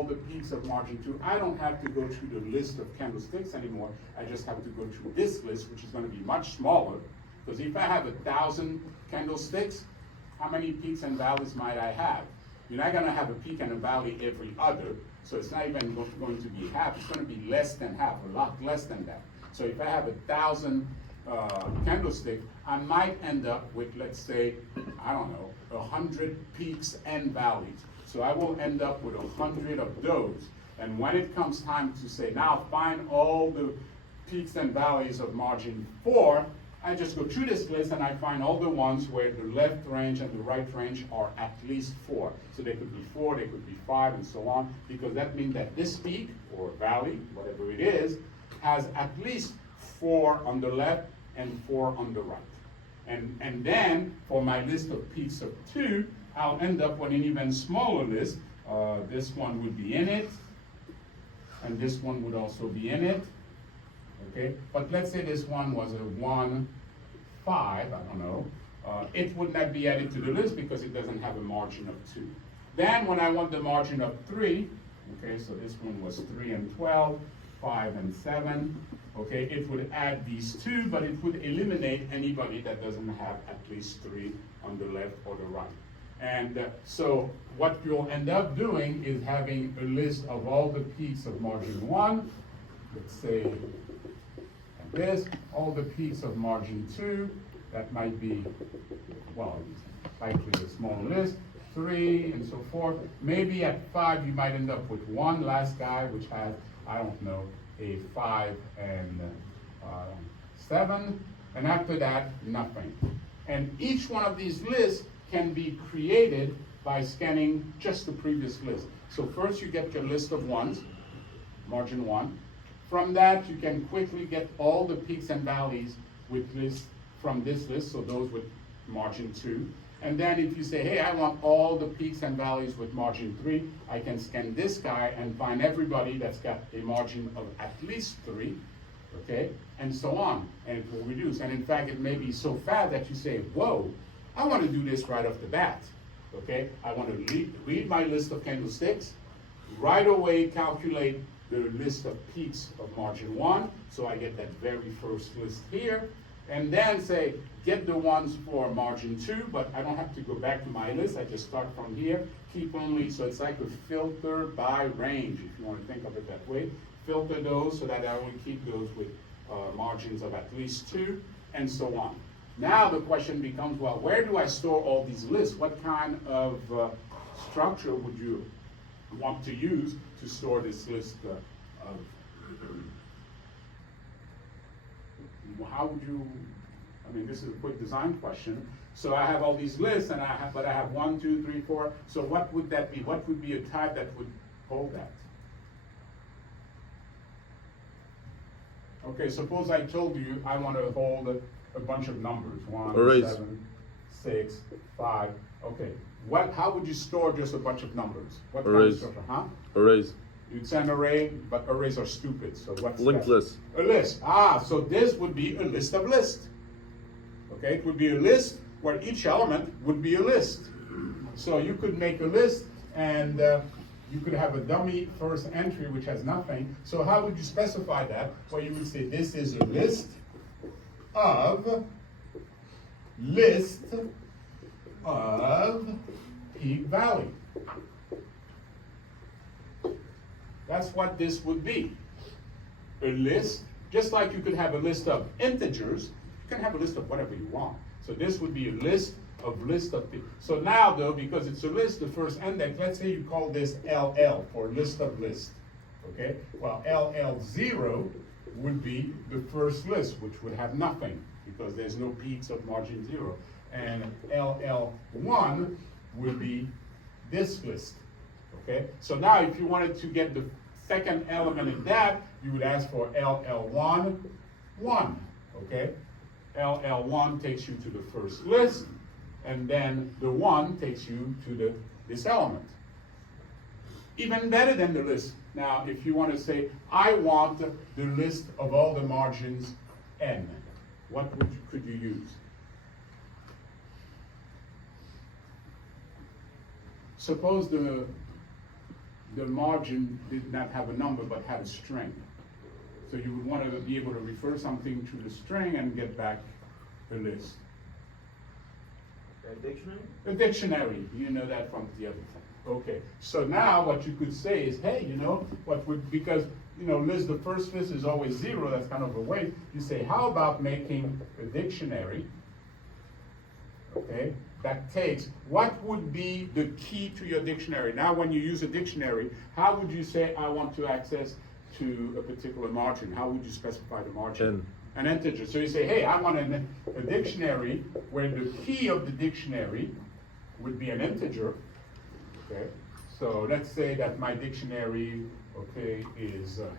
all the peaks of margin 2, I don't have to go through the list of candlesticks anymore. I just have to go through this list, which is going to be much smaller. Because if I have 1,000 candlesticks, how many peaks and valleys might I have? You're not going to have a peak and a valley every other, so it's not even going to be half. It's going to be less than half, a lot less than that. So if I have 1,000 candlestick, I might end up with, let's say, I don't know, 100 peaks and valleys. So I will end up with 100 of those. And when it comes time to say, now find all the peaks and valleys of margin 4, I just go through this list and I find all the ones where the left range and the right range are at least 4. So they could be 4, they could be 5, and so on, because that means that this peak, or valley, whatever it is, has at least 4 on the left and 4 on the right. And then, for my list of peaks of 2, I'll end up with an even smaller list. This one would be in it, and this one would also be in it. Okay, but let's say this one was a 1, 5, I don't know. It would not be added to the list because it doesn't have a margin of 2. Then when I want the margin of 3, okay, so this one was 3 and 12, 5 and 7, okay, it would add these 2, but it would eliminate anybody that doesn't have at least 3 on the left or the right. And so what you'll end up doing is having a list of all the peaks of margin 1, let's say this, all the peaks of margin 2, that might be, well, likely a small list, 3, and so forth. Maybe at 5, you might end up with one last guy, which has, I don't know, a 5 and 7, and after that, nothing. And each one of these lists can be created by scanning just the previous list. So first you get your list of ones, margin 1. From that, you can quickly get all the peaks and valleys with list from this list, so those with margin 2. And then if you say, hey, I want all the peaks and valleys with margin 3, I can scan this guy and find everybody that's got a margin of at least 3, okay? And so on, and it will reduce. And in fact, it may be so fast that you say, whoa, I want to do this right off the bat, okay? I want to read my list of candlesticks, right away calculate the list of peaks of margin 1, so I get that very first list here, and then say, get the ones for margin 2, but I don't have to go back to my list, I just start from here, keep only, so it's like a filter by range, if you want to think of it that way. Filter those so that I only keep those with margins of at least 2, and so on. Now the question becomes, well, where do I store all these lists? What kind of structure would you want to use to store this list of, how would you, I mean, this is a quick design question. So I have all these lists, and but I have 1, 2, 3, 4. So what would that be? What would be a type that would hold that? Okay, suppose I told you I want to hold a bunch of numbers. 1, Arrays. 7, 6, 5. Okay. How would you store just a bunch of numbers? What kind of Arrays. structure? Huh? Arrays. You'd say an array, but arrays are stupid. So what's Linked that? list. A list. So this would be a list of lists. Okay, it would be a list where each element would be a list. So you could make a list, and you could have a dummy first entry which has nothing. So how would you specify that? Well, you would say this is a list of peak valley. That's what this would be. A list, just like you could have a list of integers, you can have a list of whatever you want. So this would be a list of people. So now though, because it's a list, the first index, let's say you call this LL for list of lists. Okay? Well, LL0 would be the first list, which would have nothing because there's no peaks of margin 0. And LL1 would be this list. Okay? So now if you wanted to get the second element in that, you would ask for LL1, 1. Okay? LL1 takes you to the first list, and then the 1 takes you to this element. Even better than the list. Now, if you want to say, I want the list of all the margins n, what could you use? Suppose the margin did not have a number but had a string. So you would want to be able to refer something to the string and get back a list. A dictionary? A dictionary, you know that from the other thing. Okay, so now what you could say is, hey, you know, because, you know, the first list is always 0, that's kind of a waste. You say, how about making a dictionary, okay, that takes, what would be the key to your dictionary? Now when you use a dictionary, how would you say, I want to access to a particular margin? How would you specify the margin? An integer. So you say, hey, I want a dictionary where the key of the dictionary would be an integer. Okay. So let's say that my dictionary, okay, is a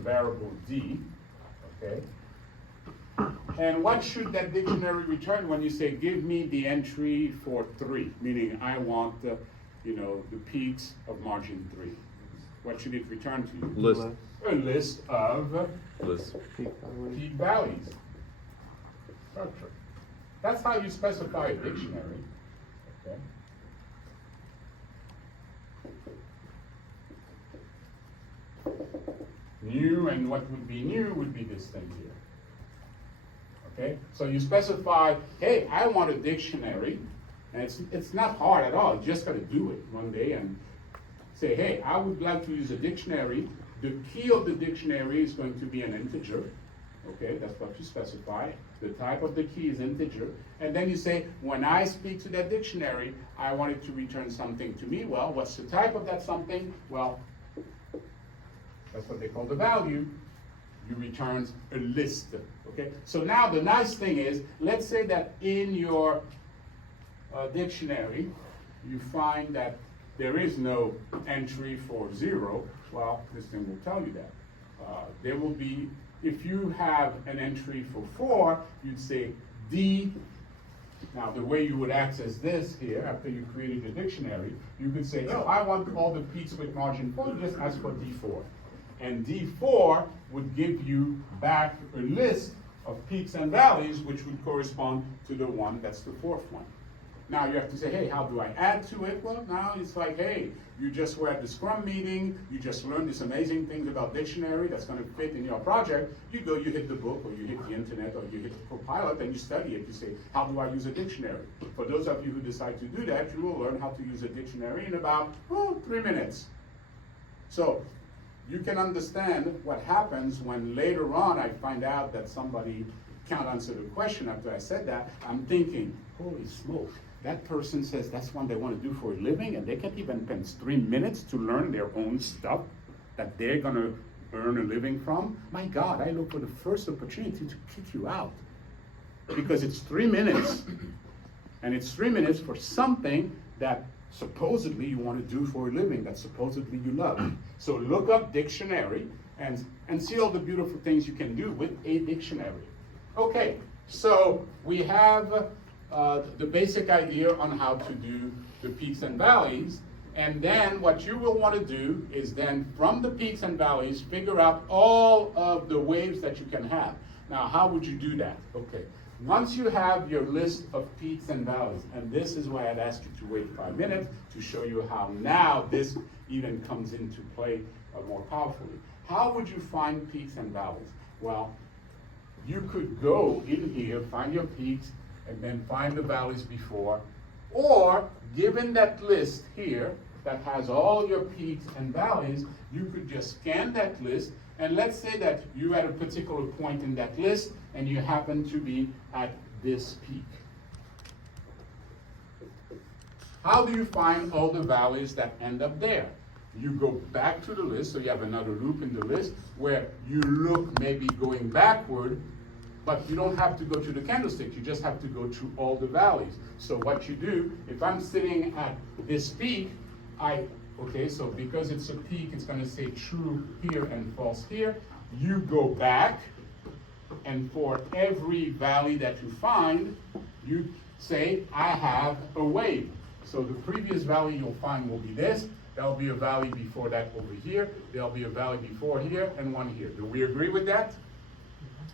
variable d. Okay. And what should that dictionary return when you say, give me the entry for 3? Meaning I want, you know, the peaks of margin 3. What should it return to you? List. A list of peak values. Structure. That's how you specify a dictionary. Okay. New, and what would be new would be this thing here. Okay, so you specify, hey, I want a dictionary, and it's not hard at all. You just got to do it one day and say, hey, I would like to use a dictionary. The key of the dictionary is going to be an integer. Okay, that's what you specify. The type of the key is integer. And then you say, when I speak to that dictionary, I want it to return something to me. Well, what's the type of that something? Well, that's what they call the value. You returns a list. Okay, so now the nice thing is, let's say that in your dictionary, you find that there is no entry for 0. Well, this thing will tell you that. There will be, if you have an entry for 4, you'd say D. Now, the way you would access this here, after you created the dictionary, you could say, oh, I want all the peaks with margin 4, just ask for D4. And D4 would give you back a list of peaks and valleys, which would correspond to the one that's the 4th one. Now you have to say, hey, how do I add to it? Well, now it's like, hey, you just were at the Scrum meeting, you just learned this amazing things about dictionary that's going to fit in your project. You go, you hit the book, or you hit the internet, or you hit the Copilot, and you study it. You say, how do I use a dictionary? For those of you who decide to do that, you will learn how to use a dictionary in about 3 minutes. So you can understand what happens when later on I find out that somebody can't answer the question after I said that. I'm thinking, holy smoke. That person says that's what they want to do for a living, and they can't even spend 3 minutes to learn their own stuff that they're going to earn a living from. My God, I look for the first opportunity to kick you out. Because it's 3 minutes, and it's 3 minutes for something that supposedly you want to do for a living, that supposedly you love. So look up dictionary and see all the beautiful things you can do with a dictionary. Okay, so we have the basic idea on how to do the peaks and valleys, and then what you will want to do is then from the peaks and valleys figure out all of the waves that you can have. Now, how would you do that? Okay, once you have your list of peaks and valleys, and this is why I'd ask you to wait 5 minutes to show you how now this even comes into play more powerfully. How would you find peaks and valleys? Well, you could go in here, find your peaks, and then find the valleys before, or given that list here that has all your peaks and valleys, you could just scan that list, and let's say that you're at a particular point in that list and you happen to be at this peak. How do you find all the valleys that end up there? You go back to the list, so you have another loop in the list where you look maybe going backward, but you don't have to go to the candlestick, you just have to go through all the valleys. So what you do, if I'm sitting at this peak, okay, so because it's a peak, it's gonna say true here and false here. You go back, and for every valley that you find, you say, I have a wave. So the previous valley you'll find will be this. There'll be a valley before that over here. There'll be a valley before here, and one here. Do we agree with that?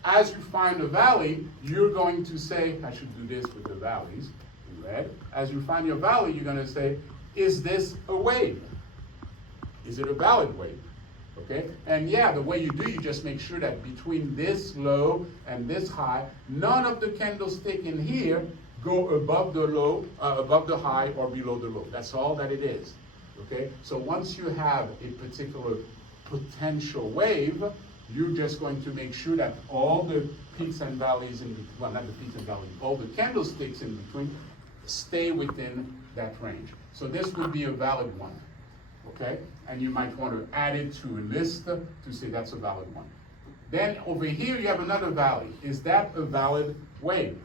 As you find a valley, you're going to say, I should do this with the valleys in red. As you find your valley, you're going to say, is this a wave? Is it a valid wave? Okay, and yeah, the way you do, you just make sure that between this low and this high, none of the candlestick in here go above the low, above the high or below the low. That's all that it is. Okay, so once you have a particular potential wave, you're just going to make sure that all the peaks and valleys well, not the peaks and valleys, all the candlesticks in between stay within that range. So this would be a valid one. Okay, and you might want to add it to a list to say that's a valid one. Then over here you have another valley. Is that a valid wave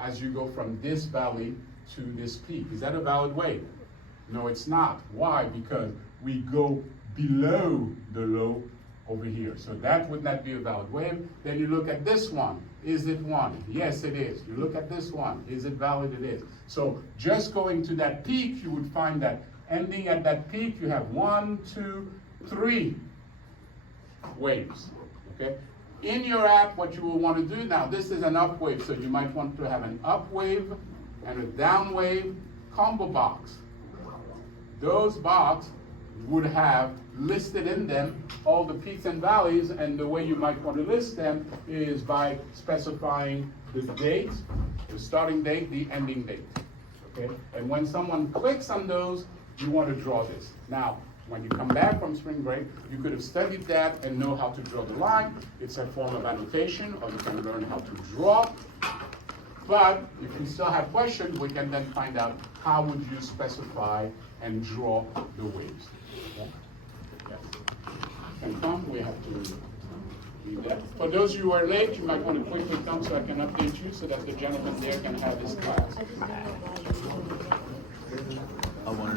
as you go from this valley to this peak? Is that a valid wave? No, it's not. Why? Because we go below the low over here. So that would not be a valid wave. Then you look at this one. Is it one? Yes, it is. You look at this one. Is it valid? It is. So just going to that peak, you would find that ending at that peak, you have 1, 2, 3 waves. Okay? In your app, what you will want to do now, this is an up wave, so you might want to have an up wave and a down wave combo box. Those boxes would have listed in them all the peaks and valleys, and the way you might want to list them is by specifying the date, the starting date, the ending date. Okay? And when someone clicks on those, you want to draw this. Now, when you come back from spring break, you could have studied that and know how to draw the line. It's a form of annotation, or you can learn how to draw. But if you still have questions, we can then find out how would you specify and draw the waves. Okay? Yes. And come, we have to leave that. For those of you who are late, you might want to quickly come so I can update you so that the gentleman there can have his class. I wanted